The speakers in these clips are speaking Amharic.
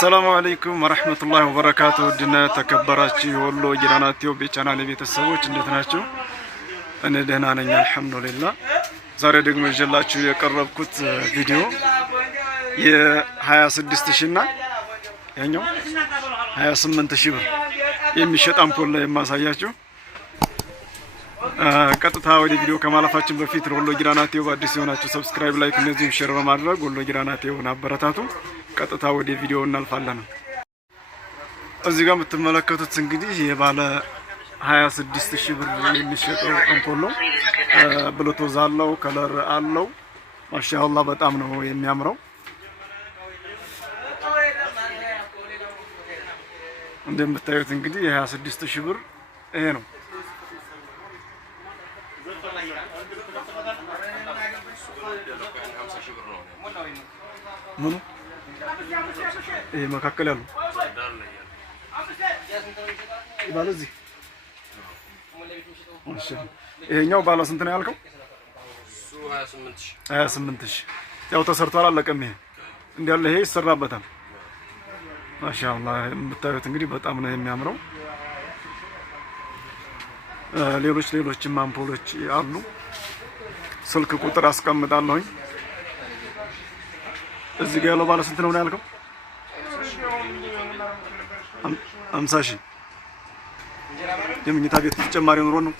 السلام عليكم ورحمة الله وبركاته. دنا تكبراتي والله جيراناتيو بيچانال ቤተሰቦች እንዴት ናችሁ? እኔ ደህና ነኝ አልহামዱሊላህ። ዛሬ ደግሞ ይዤላችሁ የቀረብኩት ቪዲዮ የ26000 እና ያኛው 28000 ብር የሚሸጥ አምፖል ላይ የማሳያችሁ። ቀጥታ ወደ ቪዲዮ ከማለፋችን በፊት ወሎ ጊራናቲው በአዲስ የሆናችሁ ሰብስክራይብ፣ ላይክ እንደዚሁም ሼር በማድረግ ወሎ ጊራናቲውን አበረታቱ። ቀጥታ ወደ ቪዲዮ እናልፋለን። እዚህ ጋር የምትመለከቱት እንግዲህ የባለ 26000 ብር የሚሸጠው አምፖል ነው። ብሉቱዝ አለው፣ ከለር አለው። ማሻአላህ በጣም ነው የሚያምረው። እንደምታዩት እንግዲህ የ26000 ብር ይሄ ነው። ምኑ ይሄ መካከል ያለው ባለ እዚህ ይሄኛው ባለ ስንት ነው ያልከው? 28000 ያው ተሰርቷል፣ አለቀም። ይሄ እንዲያለ ይሄ ይሰራበታል። ማሻአላህ የምታዩት እንግዲህ በጣም ነው የሚያምረው። ሌሎችም አምፖሎች አሉ። ስልክ ቁጥር አስቀምጣለሁኝ። እዚህ ጋር ያለው ባለ ስንት ነው ያልከው? 50000 የምኝታ ቤት ተጨማሪ ኑሮ ነው።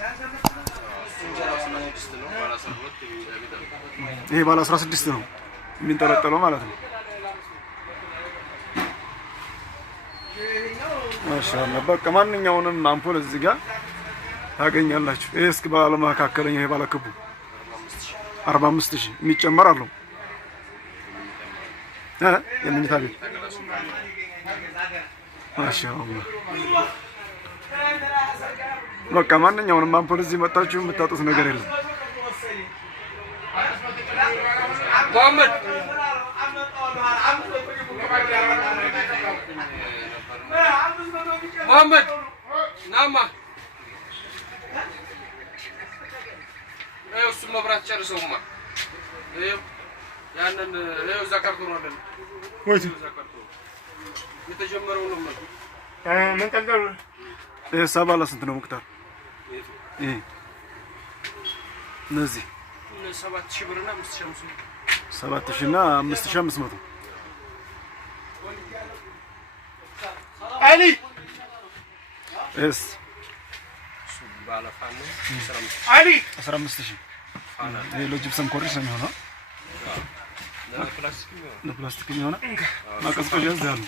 ይሄ ባለ 16 ነው የሚንጠለጠለው ማለት ነው። ማሻአላህ በቃ ማንኛውንም አምፖል እዚህ ጋር ታገኛላችሁ። ይሄ እስኪ ባለ መካከለኛ ይሄ ባለ ክቡ 45000 የሚጨመር አለው። የምኝታ ቤት ማሻአላህ በቃ ማንኛውንም አምፖል እዚህ መጣችሁ የምታጡት ነገር የለም። መሐመድ ናማ እሱ መብራት ጨርሰውማ ያንን እዛ ካርቶን አለ ወይ የተጀመረው ነው ማለት ምን ተንቀር ባለ ስንት ነው ሙክታር? ይሄ እነዚህ 7000 ብርና 5500 7000 እና 5500 አሊ እስ ባለፋን ነው 15000 ይሄ ሎጂፕሰን ኮርስ ነው የሚሆነው። ለፕላስቲክ የሚሆነው ማቀዝቀዣ እዚህ አሉ።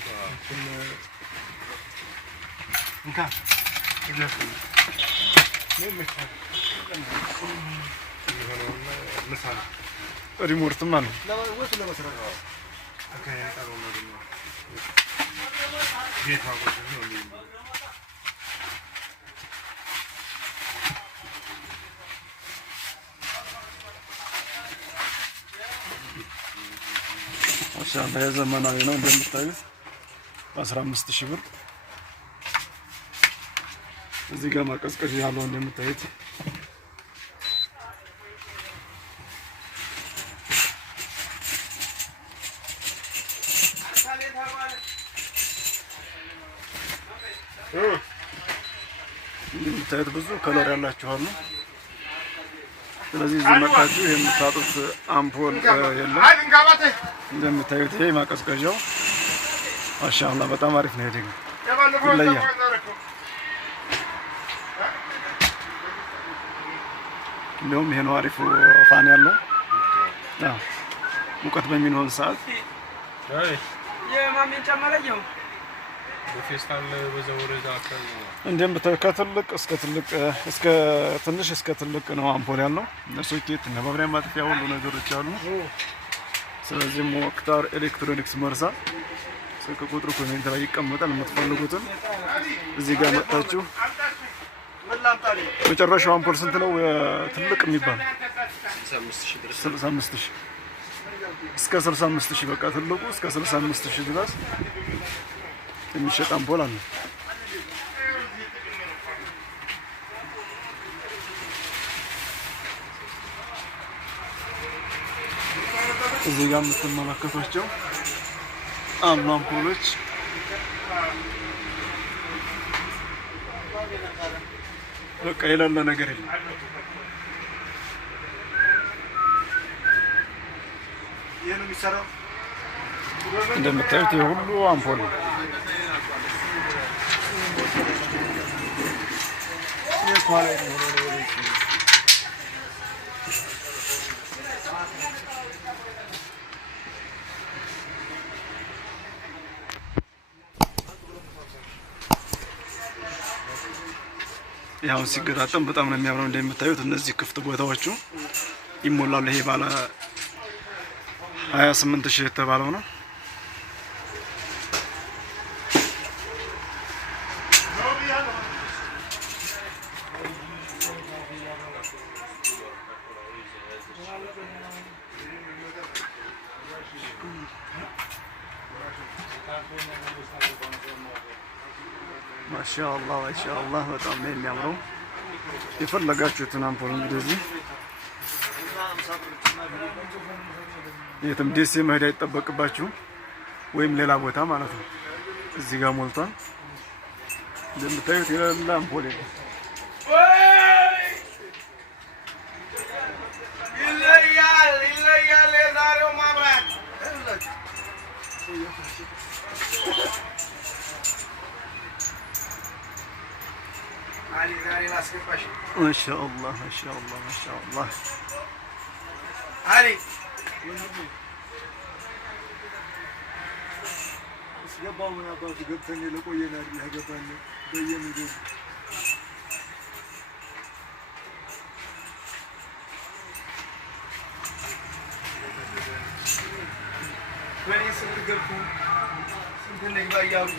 እንካ ሪሞትም አለ። ማሻአላህ ዘመናዊ ነው እንደምታዩት በ15000 ብር። እዚህ ጋር ማቀዝቀዣ ያለው እንደምታዩት እንደምታዩት ብዙ ከለር ያላቸው አሉ። ስለዚህ እዚህ መጣችሁ የምታጡት አምፖል የለም። እንደምታዩት ይሄ ማቀዝቀዣው ማሻአላህ በጣም አሪፍ ነው። ይሄ ይለያል። እንደውም ይሄ ነው አሪፉ ፋን ያለው። ሙቀት በሚሆን ሰዓት የማሚን ጨመረየው በፌስታል በዘወረዛ አከለ እንደምታዩት ከትልቅ እስከ ትንሽ እስከ ትልቅ ነው አምፖል ያለው። ሶኬት እና መብሪያ ማጥፊያ ሁሉ ነገሮች አሉ። ስለዚህ ሙክታር ኤሌክትሮኒክስ መርሳ ስልክ ቁጥሩ ኮሜንት ላይ ይቀመጣል። የምትፈልጉትን እዚህ ጋር መጣችሁ። መጨረሻው አምፖል ስንት ነው ትልቅ የሚባል? 65000 እስከ 65000 በቃ ትልቁ እስከ 65000 ድረስ የሚሸጥ አምፖል አለ። እዚህ ጋር የምትመለከቷቸው አሉ አምፖሎች በቃ የሌለ ነገር የለም። ይሄ ነው የሚሰራው። እንደምታዩት የሁሉ አምፖል ነው። ያው ሲገጣጠም በጣም ነው የሚያምረው። እንደምታዩት እነዚህ ክፍት ቦታዎቹ ይሞላሉ። ይሄ ባለ 28,000 የተባለው ነው። ማሻአላህ ማሻአላህ በጣም ነው የሚያምረው። የፈለጋችሁትን አምፖል እንግዲህ የትም ደሴ መሄድ አይጠበቅባችሁም፣ ወይም ሌላ ቦታ ማለት ነው። እዚህ ጋር ሞልቷል። እንደምታዩት የሌላ አምፖል የለም። ይለያል የዛሬው ማብራት ማሻአላህ ማሻአላህ ማሻአላህ አሊ እስገባው ምን አባቱ ገብተን ለቆየን አይደል ያገባን በየሚደው ወይኔ ስትገቡ ስንት ንግባ እያሉ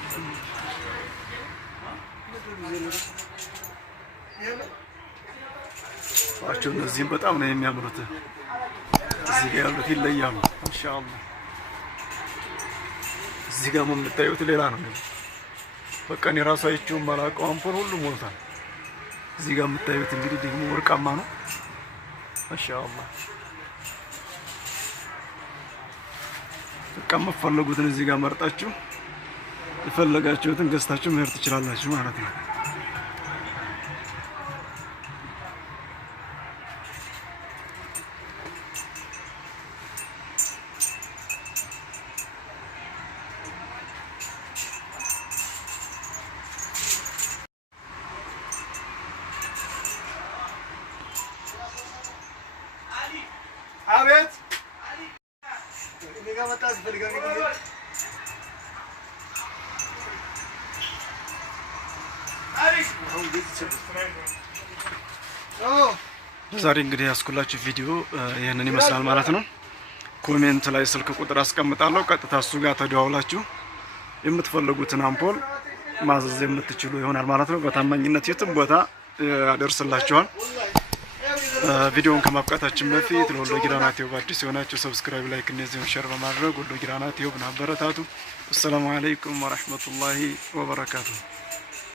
አቸው እነዚህም በጣም ነው የሚያምሩት። እዚህ ጋር ያሉት ይለያሉ። ማሻአላህ እዚህ ጋር የምታዩት ሌላ ነው። በቃ እኔ ራሱ አይቼው ማላውቀው አምፖል ሁሉ ሞልቷል። እዚህ ጋር የምታዩት እንግዲህ ደግሞ ወርቃማ ነው። ማሻአላህ በቃ የምትፈልጉትን እዚህ ጋር መርጣችሁ የፈለጋችሁትን ገዝታችሁ መሄድ ትችላላችሁ ማለት ነው። አቤት እኔ ጋር መጣች ፈልጋኝ ጊዜ ዛሬ እንግዲህ ያስኩላችሁ ቪዲዮ ይህንን ይመስላል ማለት ነው። ኮሜንት ላይ ስልክ ቁጥር አስቀምጣለሁ። ቀጥታ እሱ ጋር ተደዋውላችሁ የምትፈልጉትን አምፖል ማዘዝ የምትችሉ ይሆናል ማለት ነው። በታማኝነት የትም ቦታ ያደርስላችኋል። ቪዲዮውን ከማብቃታችን በፊት ለወሎ ጊራና ቲዩብ አዲስ የሆናችሁ ሰብስክራይብ፣ ላይክ እንደዚሁም ሼር በማድረግ ወሎ ጊራና ቲዩብን አበረታቱ። አሰላሙ አለይኩም ወራህመቱላሂ ወበረካቱሁ።